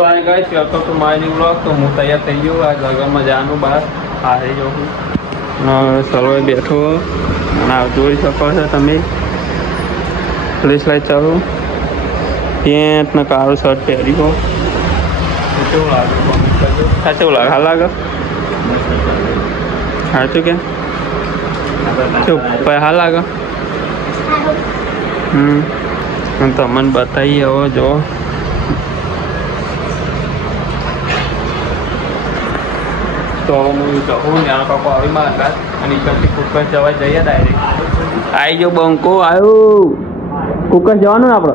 તો આ ગઈ welcome to my new blog. તો હું તૈયાર થઈ ગયો આ લગનમાં જવાનું બહાર આવી જાઉં સર્વે બેઠો અને જોઈ શકો છો તમે પ્લીઝ લાઈટ ચાલુ પેન્ટ ને કાળો શર્ટ પહેર્યો કેવું લાગે કેવું લાગે હા લાગે સાચું કે કેવું હા લાગે તમને બતાવીએ હવે જો તો હું કહું ને આ પાકો આવી મારા અને પછી કુકર જવા જઈએ ડાયરેક્ટ આવી ગયો બંકો આવ્યું કુકર જવાનું ને આપણે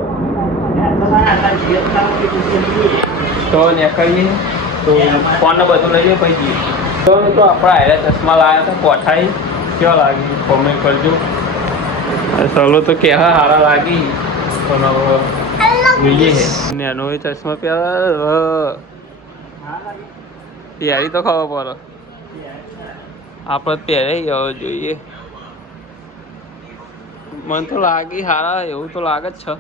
તો નીકળીએ તો ફોન ને બધું લઈએ પછી તો આપણા આયરા ચશ્મા લાવ્યા હતા કોઠાઈ કેવા લાગી કોમેન્ટ કરજો સલો તો કે હારા લાગી પણ જોઈએ છે એનો ચશ્મા પહેરા તૈયારી તો ખબર પડે આપણે પહેરે જોઈએ મને તો લાગી હારા એવું તો લાગે જ છે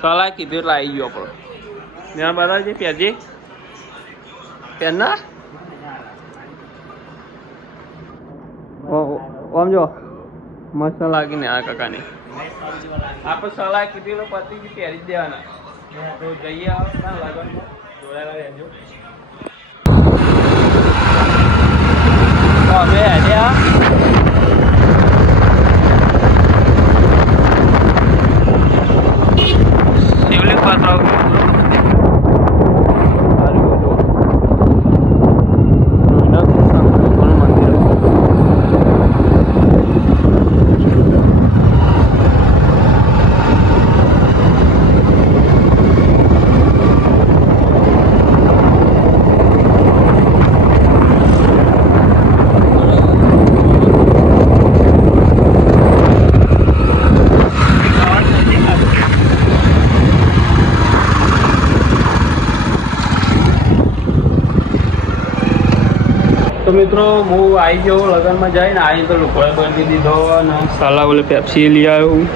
સલાહ કીધું એટલે આવી ગયો આપણો ત્યાં બધા છે પહેરજે પહેરના આમ જો મસ્ત લાગી ને આ કાકાને આપણે સલાહ કીધી એટલે પતિ પહેરી જ દેવાના તો જઈએ આવતા લગનમાં જોડાયેલા રહેજો તો અમે આવ્યા શિવલિંગ પાત્ર તો મિત્રો હું આવી ગયો લગ્નમાં જઈને આવી તો લોકો બની દીધો અને સાલા બોલે પેપ્સી લઈ આવ્યો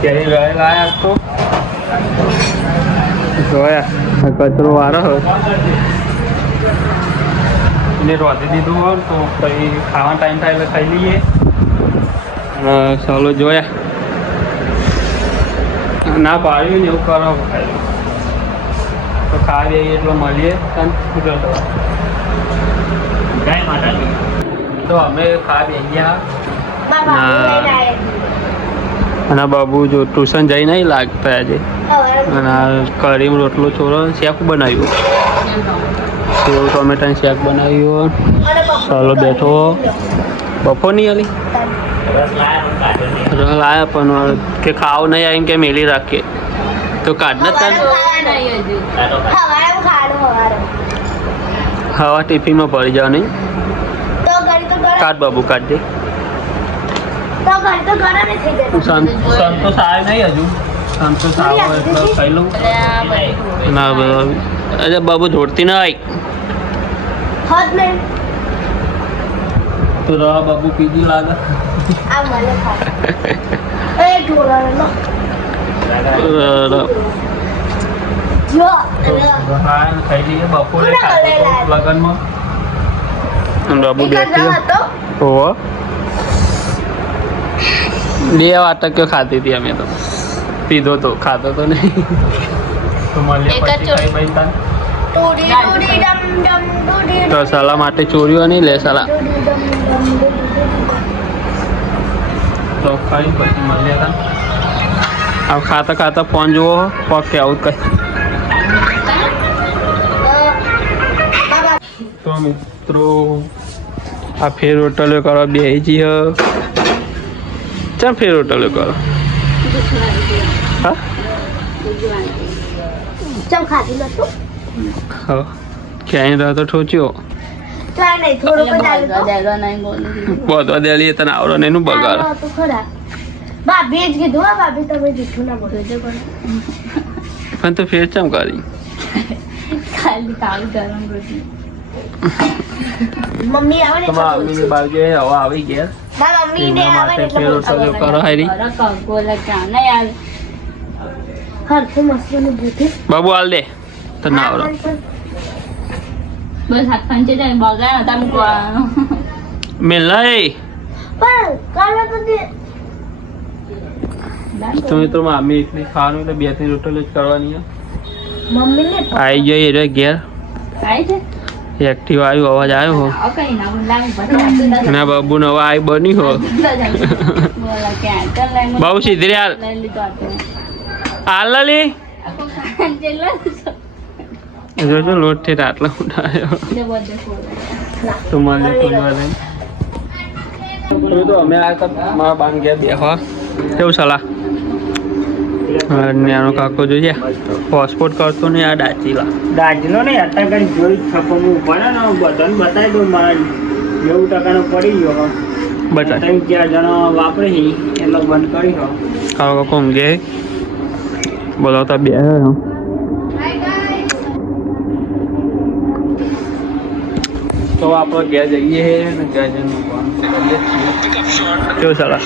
ત્યારે લાયા તો જોયા કચરો વારો એને રોધી દીધું હોય તો પછી ખાવાનો ટાઈમ થાય એટલે ખાઈ લઈએ અને ચાલો જોયા ના પાડ્યું ને એવું કરો ખાઈ તો ખાવી આવીએ એટલો મળીએ તો અમે ખાવી ગયા અને બાબુ જો ટ્યુશન જઈ નહીં લાગતા આજે અને કરીમ રોટલો છોરો શેક બનાવ્યું સેવ ટોમેટાનું શેક બનાવ્યું ચાલો બેઠો બપોર નહીં આલી રસ લાયા પણ કે ખાવું નહીં આવીને કે મેલી રાખીએ તો કાઢ ન હવા ટિફિનમાં ભરી જાવ નહીં કાઢ બાબુ કાઢ દે સંતોષ આવે નહીં હજુ સંતોષ આવે એટલે ખાઈ લઉં ના અરે બાબુ ધોડતી ના આવી તો રવા બાબુ પીધી લાગે ખાઈ લઈએ બપોરે લગનમાં બાબુ બેસી હોવો 2 વાટક્યો ખાધી હતી અમે તો પીધો તો ખાધો તો નહીં તો મળીએ પછી ખાઈ ભાઈ તો સલા માટે ચોરીઓ નહીં લે સલા તો ખાઈ પછી મળીએ તા હવે ખાતા ખાતા ફોન જુઓ પગ કે આવું કઈ તો મિત્રો આ ફેર હોટલો કરવા બેસી જઈએ ચા ફેર હોટલો કરો હા ક્યાંય રહો તો ઠોચ્યો બધો દેલી તને આવડો ને એનું બગાડ પણ તો ફેર ચમ કરી મમ્મી આવે ને મમ્મી બાર ગયે હવે આવી ગયા મમ્મી ને આવે એટલે ફેર હોટલો કરો હારી ગોલા ક્યાં ના યાર હરખું મસ્તીનું બુદ્ધિ બાબુ હાલ દે તો ના આવડે બસ હાથ પંચે જાય બગા હતા મૂકવાનો મેલ નહીં પણ કાલે તો તો મિત્રો મામી એકલી ખાવાનું એટલે 2-3 રોટલી જ કરવાની મમ્મીને આવી જઈએ રે ઘેર આઈ છે એક્ટિવ આવ્યું અવાજ આવ્યો હો કઈ ના લાવ બધા ના બાબુ ને હવે આવી બની હો બોલા કે ચાલ લઈ બાબુ સીધી રે હાલ લઈ લીધો આટલું હાલ લાલી જેલા જોજો લોટ થી આટલા ઉઠાયો જબરદસ્ત તો મને થોડી વાર રહીને. તો અમે આ મારા બાન ગયા બેહવા કેવું સલાહ નાનો કાકો જોઈએ પાસપોર્ટ કરતો ને આ ડાચીલા દાજનો ને અત્યારે કઈ જોઈ છપો હું પડે ને બધાને બતાવી દઉં મારા 90% પડી ગયો બતા 3-4 જણા વાપરે છે એટલે બંધ કરી હો કાકો કાકો ઊંઘે બોલાવતા બે તો આપણે ઘેર જઈએ ને ઘેર જઈને કરીએ છીએ કેવું સલાહ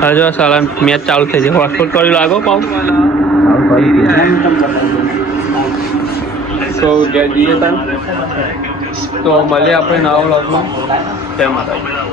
હજુ સલાહ મેચ ચાલુ થઈ જાય પાસપોર્ટ કરી લાગો પાઉં તો ઘેર જઈએ તાર તો મળીએ આપણે નવા વ્લોગમાં જય માતાજી